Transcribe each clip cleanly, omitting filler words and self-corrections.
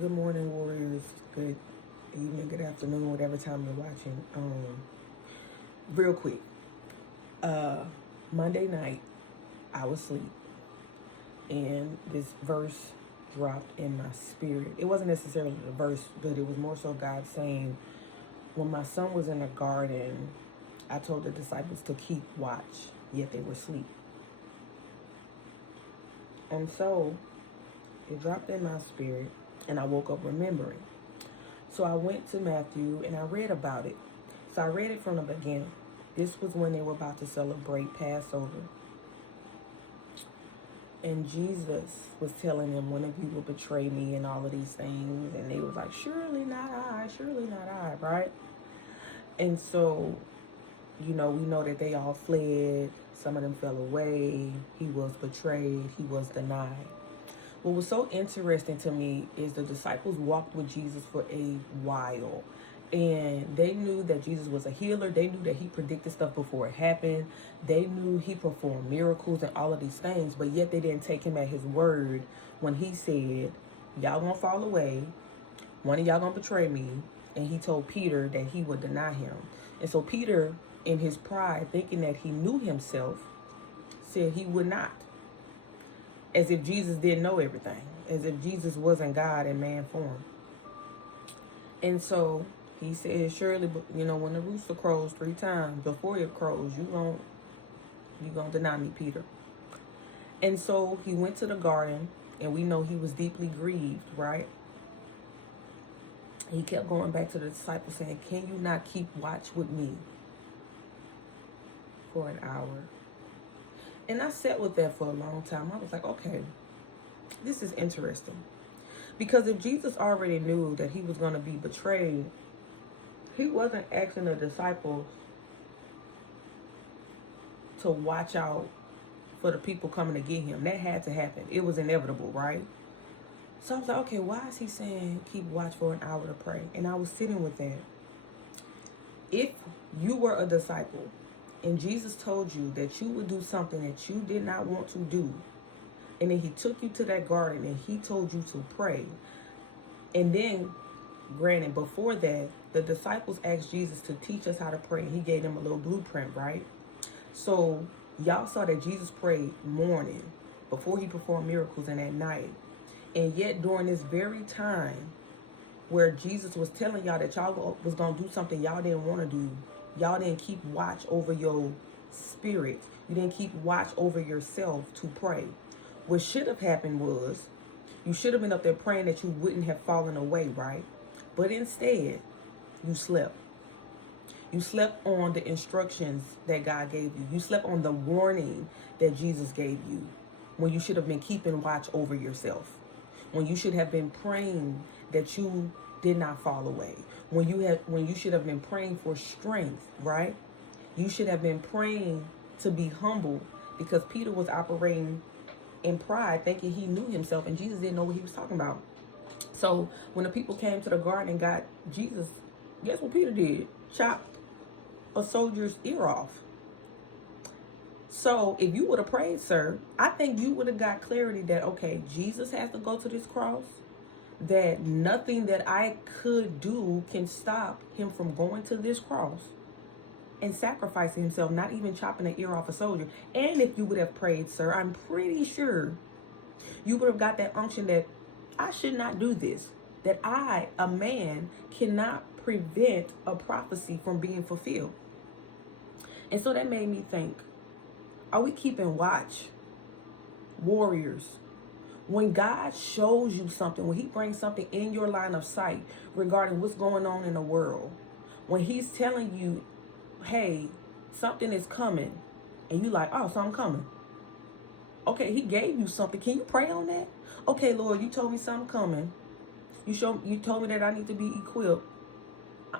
Good morning, warriors. Good evening, good afternoon, whatever time you're watching. Real quick. Monday night, I was asleep, and this verse dropped in my spirit. It wasn't necessarily the verse, but it was more so God saying, when my son was in the garden, I told the disciples to keep watch, yet they were asleep. And so it dropped in my spirit, and I woke up remembering. So I went to Matthew and I read about it. So I read it from the beginning. This was when they were about to celebrate Passover. And Jesus was telling them, one of you will betray me and all of these things. And they was like, surely not I, right? And so, we know that they all fled. Some of them fell away. He was betrayed. He was denied. What was so interesting to me is the disciples walked with Jesus for a while. And they knew that Jesus was a healer. They knew that he predicted stuff before it happened. They knew he performed miracles and all of these things. But yet they didn't take him at his word when he said, y'all gonna fall away. One of y'all gonna betray me. And he told Peter that he would deny him. And so Peter, in his pride, thinking that he knew himself, said he would not. As if Jesus didn't know everything. As if Jesus wasn't God in man form. And so he said, surely, when the rooster crows 3 times, before it crows, you gonna deny me, Peter. And so he went to the garden, and we know he was deeply grieved, right? He kept going back to the disciples saying, can you not keep watch with me for an hour? And I sat with that for a long time. I was like, okay, this is interesting. Because if Jesus already knew that he was going to be betrayed, he wasn't asking the disciples to watch out for the people coming to get him. That had to happen. It was inevitable, right? So I was like, okay, why is he saying keep watch for an hour to pray? And I was sitting with that. If you were a disciple, and Jesus told you that you would do something that you did not want to do, and then he took you to that garden and he told you to pray, and then, granted, before that, the disciples asked Jesus to teach us how to pray, and he gave them a little blueprint, right? So y'all saw that Jesus prayed morning before he performed miracles, and at night. And yet during this very time where Jesus was telling y'all that y'all was going to do something y'all didn't want to do, y'all didn't keep watch over your spirit. You didn't keep watch over yourself to pray. What should have happened was, you should have been up there praying that you wouldn't have fallen away, right? But instead, you slept. You slept on the instructions that God gave you. You slept on the warning that Jesus gave you, when you should have been keeping watch over yourself. When you should have been praying that you did not fall away. When you should have been praying for strength, right? You should have been praying to be humble, because Peter was operating in pride, thinking he knew himself, and Jesus didn't know what he was talking about. So when the people came to the garden and got Jesus, guess what Peter did? Chopped a soldier's ear off. So if you would have prayed, sir, I think you would have got clarity that, okay, Jesus has to go to this cross, that nothing that I could do can stop him from going to this cross and sacrificing himself, not even chopping the ear off a soldier. And if you would have prayed, sir, I'm pretty sure you would have got that unction that I should not do this, that I, a man, cannot prevent a prophecy from being fulfilled. And so that made me think, are we keeping watch, warriors? When God shows you something, when he brings something in your line of sight regarding what's going on in the world, when he's telling you, hey, something is coming, and you like, oh, something coming. Okay, he gave you something. Can you pray on that? Okay, Lord, you told me something coming. You told me that I need to be equipped.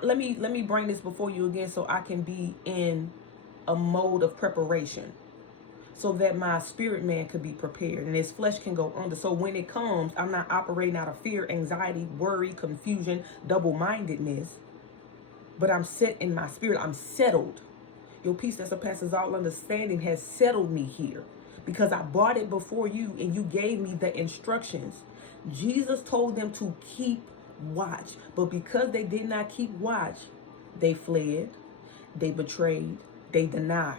Let me bring this before you again so I can be in a mode of preparation, so that my spirit man could be prepared and his flesh can go under. So when it comes, I'm not operating out of fear, anxiety, worry, confusion, double-mindedness, but I'm set in my spirit. I'm settled. Your peace that surpasses all understanding has settled me here, because I bought it before you and you gave me the instructions. Jesus told them to keep watch. But because they did not keep watch, they fled, they betrayed, they denied.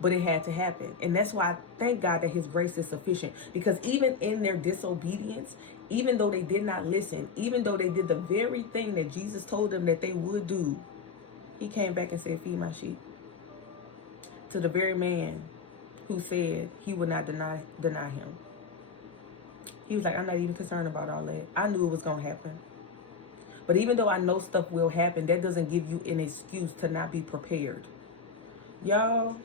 But it had to happen. And that's why I thank God that his grace is sufficient. Because even in their disobedience, even though they did not listen, even though they did the very thing that Jesus told them that they would do, he came back and said, feed my sheep. To the very man who said he would not deny him. He was like, I'm not even concerned about all that. I knew it was going to happen. But even though I know stuff will happen, that doesn't give you an excuse to not be prepared. Y'all,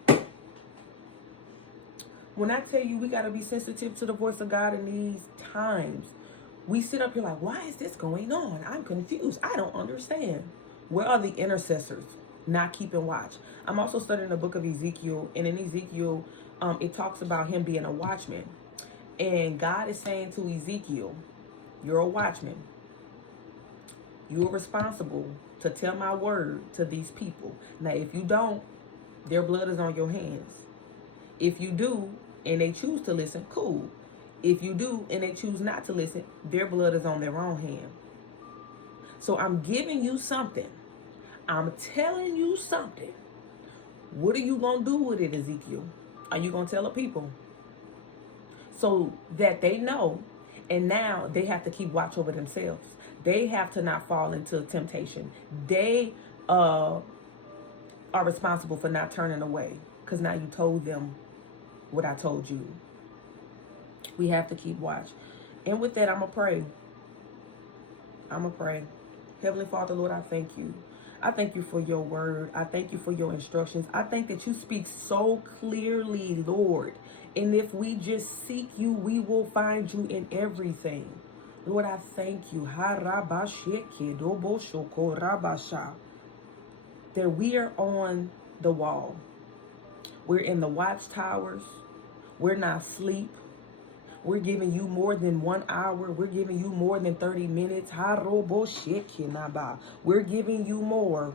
when I tell you we got to be sensitive to the voice of God in these times, we sit up here like, why is this going on? I'm confused. I don't understand. Where are the intercessors not keeping watch? I'm also studying the book of Ezekiel. And in Ezekiel, it talks about him being a watchman. And God is saying to Ezekiel, you're a watchman. You're responsible to tell my word to these people. Now, if you don't, their blood is on your hands. If you do, and they choose to listen, cool. If you do, and they choose not to listen, their blood is on their own hand. So I'm giving you something. I'm telling you something. What are you going to do with it, Ezekiel? Are you going to tell the people? So that they know, and now they have to keep watch over themselves. They have to not fall into temptation. They are responsible for not turning away, because now you told them what I told you. We have to keep watch. And with that, I'm going to pray. Heavenly Father, Lord, I thank you. I thank you for your word. I thank you for your instructions. I think that you speak so clearly, Lord. And if we just seek you, we will find you in everything. Lord, I thank you. That we are on the wall. We're in the watchtowers. We're not asleep. We're giving you more than 1 hour. We're giving you more than 30 minutes. We're giving you more.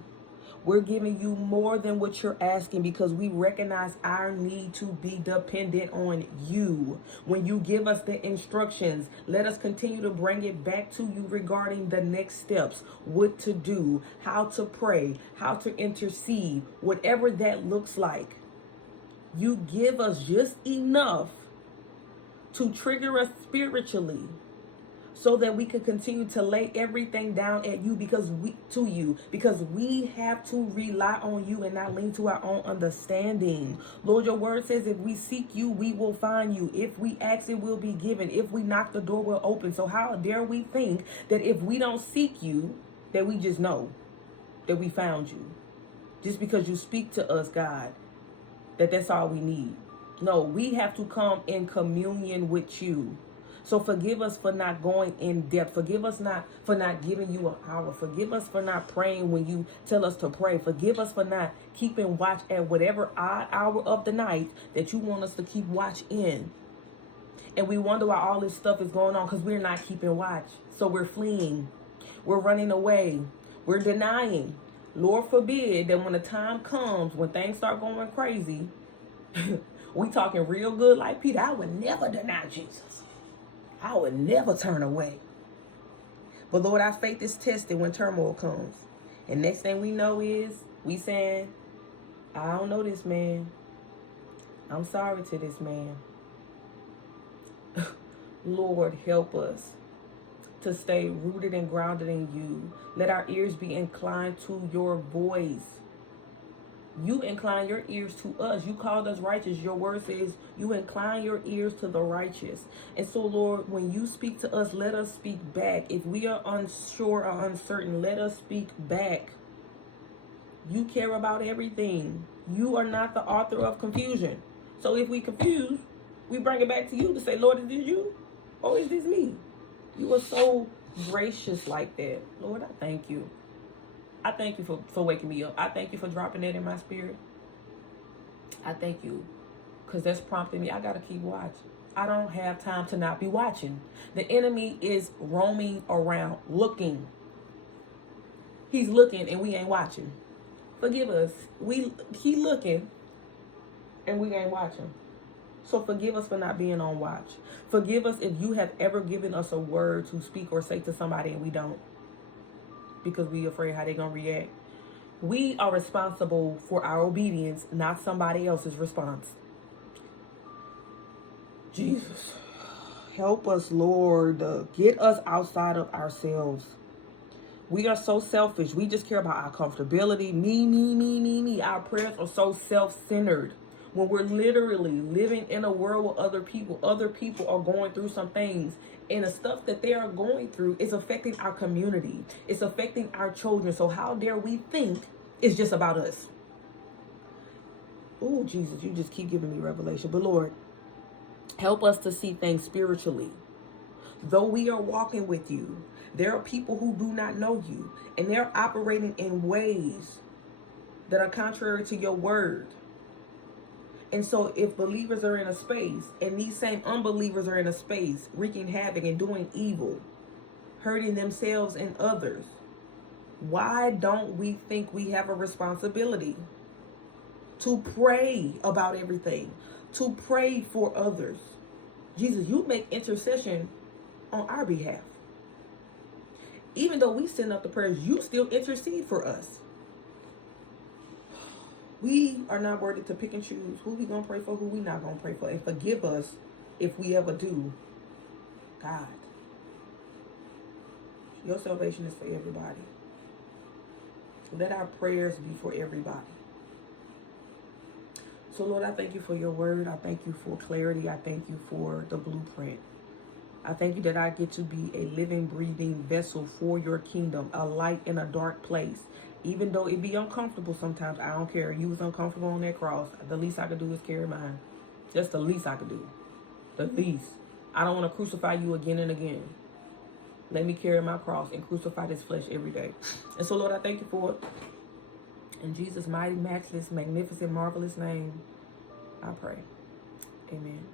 We're giving you more than what you're asking, because we recognize our need to be dependent on you. When you give us the instructions, let us continue to bring it back to you regarding the next steps, what to do, how to pray, how to intercede, whatever that looks like. You give us just enough to trigger us spiritually, so that we can continue to lay everything down at you, because we have to rely on you and not lean to our own understanding. Lord, your word says if we seek you, we will find you. If we ask, it will be given. If we knock, the door will open. So how dare we think that if we don't seek you, that we just know that we found you? Just because you speak to us, God, that's all we need. No, we have to come in communion with you. So forgive us for not going in depth. Forgive us for not giving you an hour. Forgive us for not praying when you tell us to pray. Forgive us for not keeping watch at whatever odd hour of the night that you want us to keep watch in. And we wonder why all this stuff is going on, because we're not keeping watch. So we're fleeing. We're running away. We're denying. Lord forbid that when the time comes, when things start going crazy, we talking real good like Peter. I would never deny Jesus. I would never turn away. But Lord, our faith is tested when turmoil comes. And next thing we know is we saying, I don't know this man. I'm sorry to this man. Lord, help us to stay rooted and grounded in you. Let our ears be inclined to your voice. You incline your ears to us. You called us righteous. Your word says you incline your ears to the righteous. And so, Lord, when you speak to us, let us speak back. If we are unsure or uncertain, let us speak back. You care about everything. You are not the author of confusion. So if we confuse, we bring it back to you to say, Lord, is this you? Or is this me? You are so gracious like that. Lord, I thank you. I thank you for waking me up. I thank you for dropping that in my spirit. I thank you, because that's prompting me. I got to keep watch. I don't have time to not be watching. The enemy is roaming around looking. He's looking and we ain't watching. Forgive us. He looking and we ain't watching. So forgive us for not being on watch. Forgive us if you have ever given us a word to speak or say to somebody and we don't, because we afraid how they're going to react. We are responsible for our obedience, not somebody else's response. Jesus, help us, Lord. Get us outside of ourselves. We are so selfish. We just care about our comfortability. Me. Our prayers are so self-centered. When we're literally living in a world with other people are going through some things. And the stuff that they are going through is affecting our community. It's affecting our children. So how dare we think it's just about us? Oh, Jesus, you just keep giving me revelation. But Lord, help us to see things spiritually. Though we are walking with you, there are people who do not know you. And they're operating in ways that are contrary to your word. And so if believers are in a space and these same unbelievers are in a space wreaking havoc and doing evil, hurting themselves and others, why don't we think we have a responsibility to pray about everything, to pray for others? Jesus, you make intercession on our behalf. Even though we send up the prayers, you still intercede for us. We are not worthy to pick and choose who we going to pray for, who we not going to pray for. And forgive us if we ever do. God, your salvation is for everybody. Let our prayers be for everybody. So, Lord, I thank you for your word. I thank you for clarity. I thank you for the blueprint. I thank you that I get to be a living, breathing vessel for your kingdom, a light in a dark place. Even though it be uncomfortable sometimes, I don't care. You was uncomfortable on that cross. The least I could do is carry mine. That's the least I could do. The least. I don't want to crucify you again and again. Let me carry my cross and crucify this flesh every day. And so, Lord, I thank you for it. In Jesus' mighty, matchless, magnificent, marvelous name, I pray. Amen.